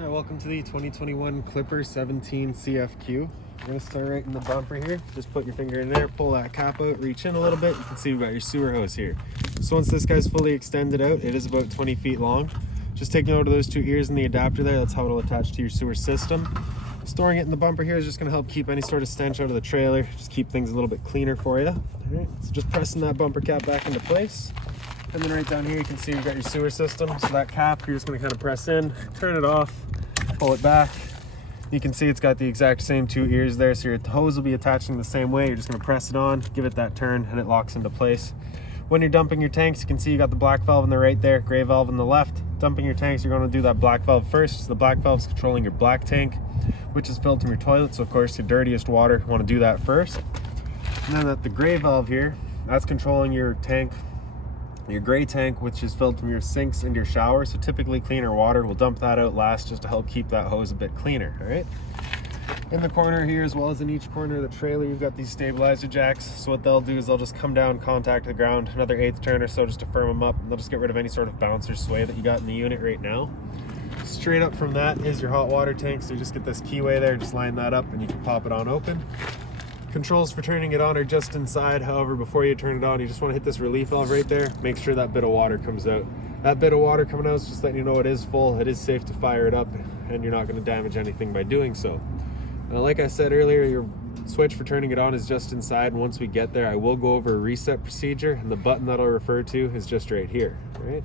Hi, welcome to the 2021 Clipper 17 CFQ. We're going to start right in the bumper here. Just put your finger in there, pull that cap out, reach in a little bit. You can see we've got your sewer hose here. So once this guy's fully extended out, it is about 20 feet long. Just take note of those two ears in the adapter there. That's how it'll attach to your sewer system. Storing it in the bumper here is just going to help keep any sort of stench out of the trailer. Just keep things a little bit cleaner for you. All right, so just pressing that bumper cap back into place. And then right down here, you can see you've got your sewer system. So that cap, you're just going to kind of press in, turn it off, pull it back. You can see it's got the exact same two ears there, so your hose will be attaching the same way. You're just going to press it on, give it that turn, and it locks into place. When you're dumping your tanks, you can see you got the black valve on the right there, gray valve on the left. Dumping your tanks, you're going to do that black valve first. So the black valve is controlling your black tank, which is filled from your toilet. So of course, your dirtiest water, you want to do that first. And then at the gray valve here, that's controlling your tank, your gray tank, which is filled from your sinks and your shower. So typically cleaner water, we'll dump that out last just to help keep that hose a bit cleaner. All right, in the corner here, as well as in each corner of the trailer, you've got these stabilizer jacks. So what they'll do is they'll just come down, contact the ground, another 1/8 turn or so just to firm them up, and they'll just get rid of any sort of bounce or sway that you got in the unit right now. Straight up from that is your hot water tank. So you just get this keyway there, just line that up and you can pop it on open. Controls for turning it on are just inside. However, before you turn it on, you just want to hit this relief valve right there. Make sure that bit of water comes out. That bit of water coming out is just letting you know it is full. It is safe to fire it up, and you're not going to damage anything by doing so. Like I said earlier, your switch for turning it on is just inside. Once we get there, I will go over a reset procedure, and the button that I'll refer to is just right here. All right?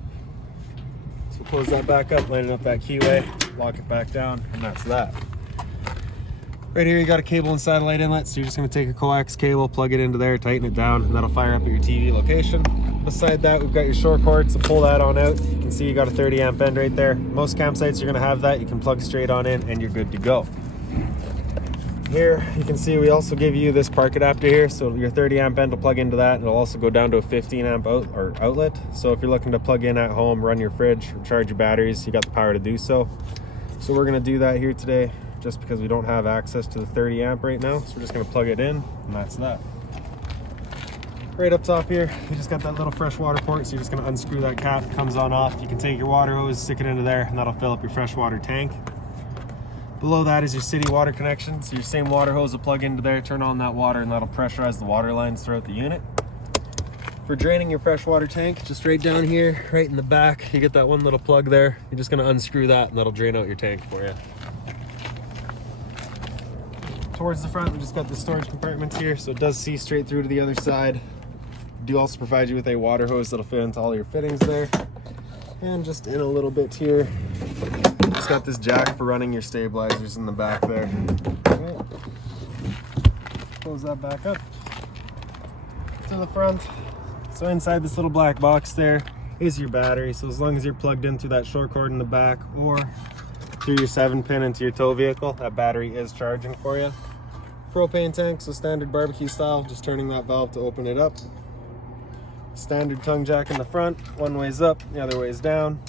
So close that back up, lining up that keyway, lock it back down, and that's that. Right here, you got a cable and satellite inlet, so you're just going to take a coax cable, plug it into there, tighten it down, and that'll fire up at your TV location. Beside that, we've got your shore cord, so pull that on out. You can see you got a 30 amp end right there. Most campsites you're going to have that. You can plug straight on in, and you're good to go. Here, you can see we also give you this park adapter here, so your 30 amp end will plug into that. It'll also go down to a 15 amp outlet. So if you're looking to plug in at home, run your fridge, or charge your batteries, you got the power to do so. So we're going to do that here today, just because we don't have access to the 30 amp right now. So we're just going to plug it in, and that's that. Right up top here, you just got that little fresh water port, so you're just going to unscrew that cap. It comes on off. You can take your water hose, stick it into there, and that'll fill up your freshwater tank. Below that is your city water connection, so your same water hose will plug into there, turn on that water, and that'll pressurize the water lines throughout the unit. For draining your freshwater tank, just right down here, right in the back, you get that one little plug there. You're just going to unscrew that, and that'll drain out your tank for you. Towards the front, we just got the storage compartments here, so it does see straight through to the other side. We do also provide you with a water hose that'll fit into all your fittings there. And just in a little bit here, just got this jack for running your stabilizers in the back there. Right. Close that back up to the front. So inside this little black box there is your battery. So as long as you're plugged in through that short cord in the back or through your 7-pin into your tow vehicle, that battery is charging for you. Propane tank, so standard barbecue style, just turning that valve to open it up. Standard tongue jack in the front, one way's up, the other way's down.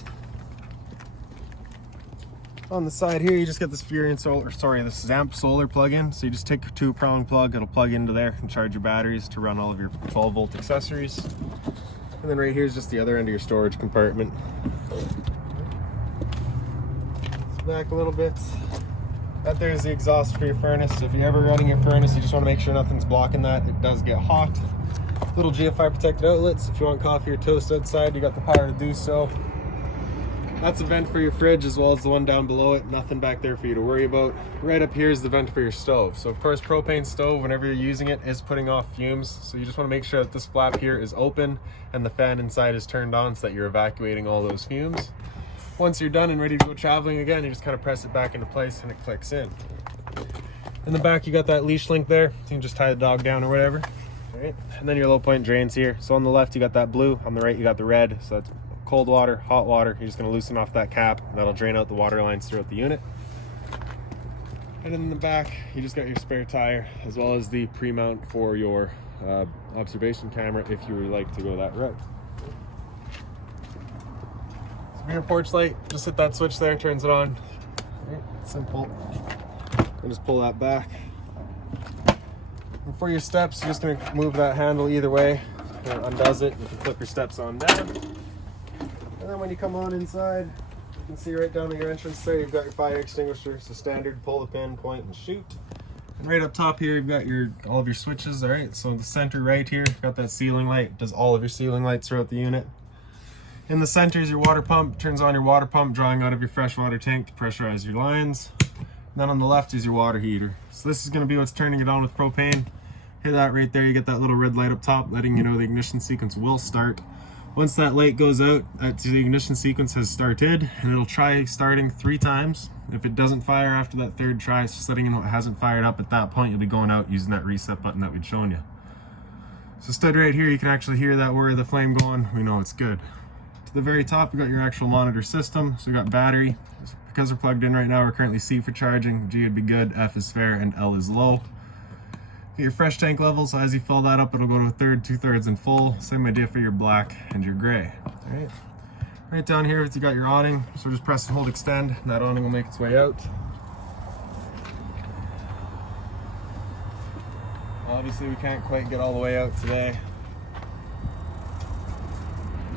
On the side here, you just get this this Zamp solar plug-in. So you just take a 2-prong plug, it'll plug into there and charge your batteries to run all of your 12-volt accessories. And then right here is just the other end of your storage compartment. Back a little bit. That there's the exhaust for your furnace. So if you're ever running your furnace, you just want to make sure nothing's blocking that. It does get hot. Little GFI protected outlets. If you want coffee or toast outside, you got the power to do so. That's a vent for your fridge as well as the one down below it. Nothing back there for you to worry about. Right up here is the vent for your stove. So of course, propane stove, whenever you're using it, is putting off fumes. So you just want to make sure that this flap here is open and the fan inside is turned on so that you're evacuating all those fumes. Once you're done and ready to go traveling again, you just kind of press it back into place and it clicks in. In the back, you got that leash link there. You can just tie the dog down or whatever. All right. And then your low point drains here. So on the left, you got that blue. On the right, you got the red. So that's cold water, hot water. You're just going to loosen off that cap, and that'll drain out the water lines throughout the unit. And in the back, you just got your spare tire, as well as the pre-mount for your observation camera if you would like to go that route. So for your porch light, just hit that switch there, turns it on. Right, simple. And just pull that back. And for your steps, you're just going to move that handle either way. It undoes it. You can flip your steps on down. And then when you come on inside, You can see right down at your entrance there, you've got your fire extinguisher. So standard, pull the pin, point, and shoot. And right up top here, you've got all of your switches. All right, so the center right here, got that ceiling light. It does all of your ceiling lights throughout the unit. In the center is your water pump. Turns on your water pump, drawing out of your freshwater tank to pressurize your lines. And then on the left is your water heater. So this is going to be what's turning it on with propane. Hit that right there, you get that little red light up top, letting you know the ignition sequence will start. Once that light goes out, the ignition sequence has started, and it'll try starting 3 times. If it doesn't fire after that 3rd try, it's just letting you know it hasn't fired up. At that point, you'll be going out using that reset button that we'd shown you. So stood right here, you can actually hear that where the flame going. We know it's good. To the very top, we got your actual monitor system. So we got battery. Because we're plugged in right now, we're currently C for charging, G would be good, F is fair, and L is low. Get your fresh tank level, so as you fill that up, it'll go to 1/3, 2/3, and full. Same idea for your black and your gray. All right. Right down here, you got your awning. So just press and hold extend, and that awning will make its way out. Obviously, we can't quite get all the way out today,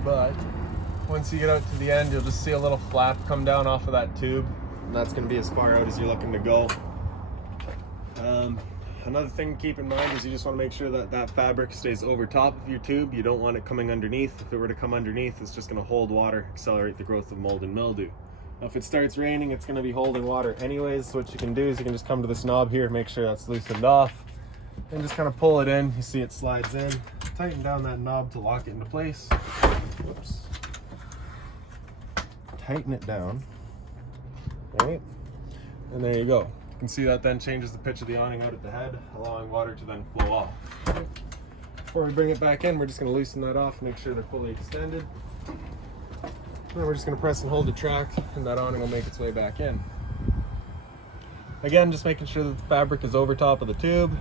but once you get out to the end, you'll just see a little flap come down off of that tube, and that's going to be as far out as you're looking to go. Another thing to keep in mind is you just want to make sure that that fabric stays over top of your tube. You don't want it coming underneath. If it were to come underneath, it's just going to hold water, accelerate the growth of mold and mildew. Now, if it starts raining, it's going to be holding water anyways. So what you can do is you can just come to this knob here, make sure that's loosened off, and just kind of pull it in. You see it slides in. Tighten down that knob to lock it into place. Whoops. Tighten it down. All right, and there you go. You can see that then changes the pitch of the awning out at the head, allowing water to then flow off. Okay. Before we bring it back in, we're just going to loosen that off, make sure they're fully extended. Then we're just going to press and hold the track, and that awning will make its way back in. Again, just making sure that the fabric is over top of the tube.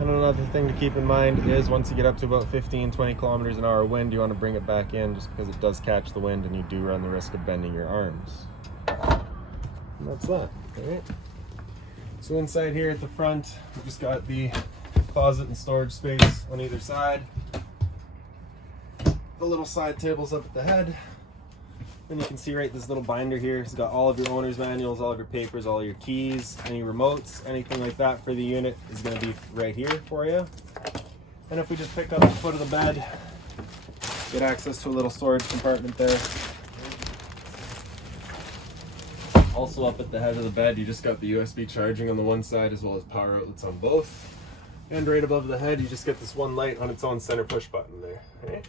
And another thing to keep in mind is once you get up to about 15-20 kilometers an hour wind, you want to bring it back in just because it does catch the wind and you do run the risk of bending your arms. And that's that. All right. So inside here at the front, we've just got the closet and storage space on either side. The little side tables up at the head. Then you can see right this little binder here. It's got all of your owner's manuals, all of your papers, all of your keys, any remotes, anything like that for the unit is going to be right here for you. And if we just pick up the foot of the bed, get access to a little storage compartment there. Also up at the head of the bed, you just got the USB charging on the one side as well as power outlets on both. And right above the head, you just get this one light on its own center push button there. Right?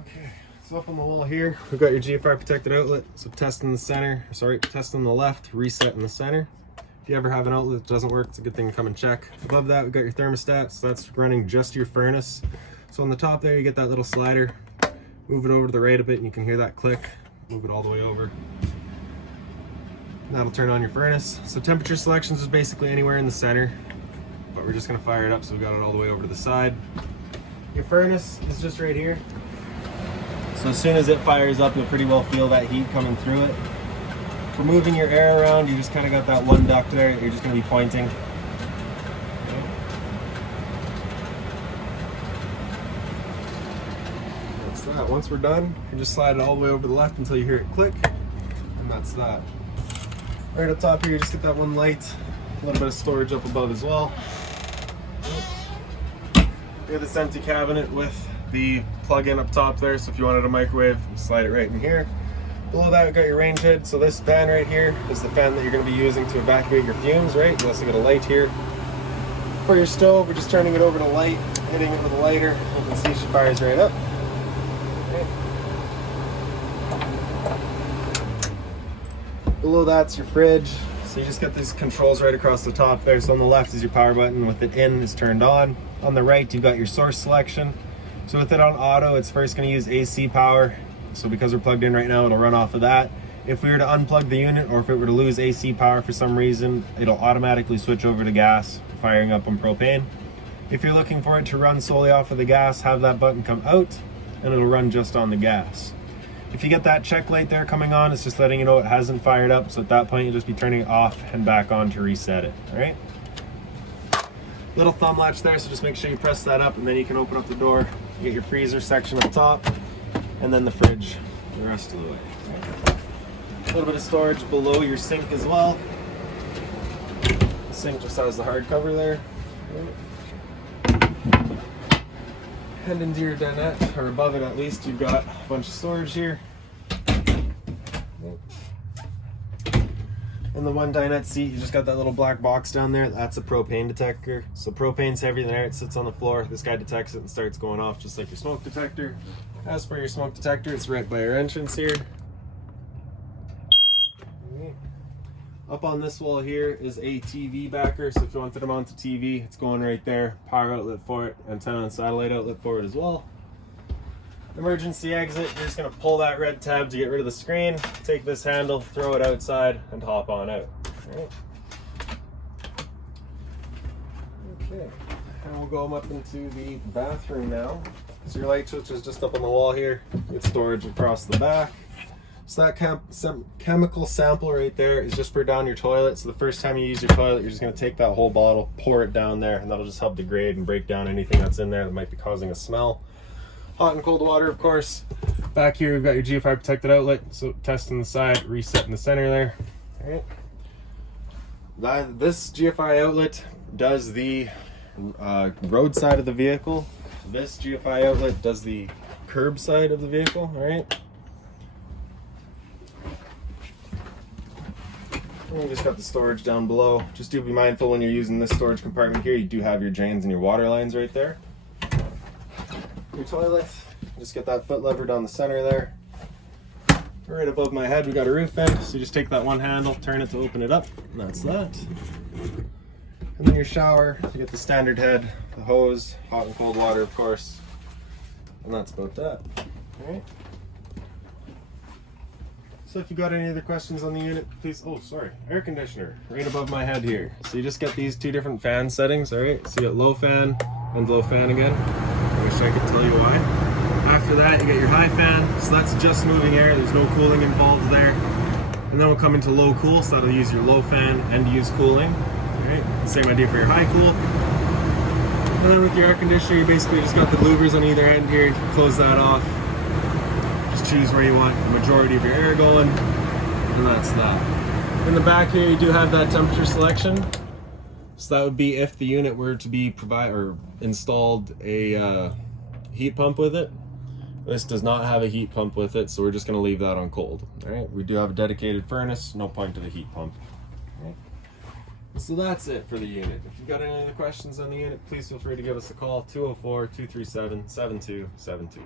Okay, so up on the wall here, we've got your GFI protected outlet. So test in the center, test on the left, reset in the center. If you ever have an outlet that doesn't work, it's a good thing to come and check. Above that, we've got your thermostat, so that's running just your furnace. So on the top there, you get that little slider. Move it over to the right a bit and you can hear that click. Move it all the way over. And that'll turn on your furnace. So temperature selections is basically anywhere in the center, but we're just gonna fire it up so we got it all the way over to the side. Your furnace is just right here. So as soon as it fires up, you'll pretty well feel that heat coming through it. For moving your air around, you just kind of got that one duct there that you're just gonna be pointing. That's that. Once we're done, you just slide it all the way over to the left until you hear it click, and that's that. Right up top here, you just get that one light, a little bit of storage up above as well. We have this empty cabinet with the plug-in up top there, so if you wanted a microwave, you slide it right in here. Below that, we've got your range hood. So this fan right here is the fan that you're going to be using to evacuate your fumes, right? You also got a light here. For your stove, we're just turning it over to light, hitting it with a lighter. You can see she fires right up. Okay. Below that's your fridge. So you just get these controls right across the top there. So on the left is your power button with it in is turned on. On the right, you've got your source selection. So with it on auto, it's first going to use AC power. So because we're plugged in right now, it'll run off of that. If we were to unplug the unit, or if it were to lose AC power for some reason, it'll automatically switch over to gas, firing up on propane. If you're looking for it to run solely off of the gas, have that button come out, and it'll run just on the gas. If you get that check light there coming on, it's just letting you know it hasn't fired up. So at that point, you'll just be turning it off and back on to reset it, all right? Little thumb latch there, so just make sure you press that up, and then you can open up the door. You get your freezer section up top. and then the fridge the rest of the way. A little bit of storage below your sink as well. The sink just has the hard cover there. And into your dinette, or above it at least, you've got a bunch of storage here. In the one dinette seat, you just got that little black box down there. That's a propane detector. So propane's heavier than air. It sits on the floor. This guy detects it and starts going off just like your smoke detector. As for your smoke detector, it's right by your entrance here. Up on this wall here is a TV backer. So if you wanted to mount a TV, it's going right there. Power outlet for it, antenna and satellite outlet for it as well. Emergency exit, you're just gonna pull that red tab to get rid of the screen, take this handle, throw it outside, and hop on out. All right. Okay, and we'll go up into the bathroom now. So your light switch is just up on the wall here. It's storage across the back. So that chemical sample right there is just for down your toilet. So the first time you use your toilet, you're just gonna take that whole bottle, pour it down there, and that'll just help degrade and break down anything that's in there that might be causing a smell. Hot and cold water, of course. Back here, we've got your GFI protected outlet. So testing the side, reset in the center there. All right. This GFI outlet does the road side of the vehicle. This GFI outlet does the curb side of the vehicle. All right. And we just got the storage down below. Just do be mindful when you're using this storage compartment here, you do have your drains and your water lines right there. Your toilet, just get that foot lever down the center there. Right above my head we got a roof vent, so you just take that one handle, turn it to open it up, and that's that. And then your shower, you get the standard head, the hose, hot and cold water of course, and that's about that. All right. So if you got any other questions on the unit, please, oh sorry, air conditioner, right above my head here. So you just get these two different fan settings, all right? So you got low fan and low fan again. I wish I could tell you why. After that, you get your high fan, so that's just moving air, there's no cooling involved there. And then we'll come into low cool, so that'll use your low fan and use cooling. All right, same idea for your high cool. And then with your air conditioner, you basically just got the louvers on either end here, you can close that off. Choose where you want the majority of your air going, and that's that. In the back here, you do have that temperature selection. So that would be if the unit were to be installed a heat pump with it. This does not have a heat pump with it, so we're just going to leave that on cold. All right. We do have a dedicated furnace, no point to the heat pump. All right. So that's it for the unit. If you've got any other questions on the unit, please feel free to give us a call, 204-237-7272.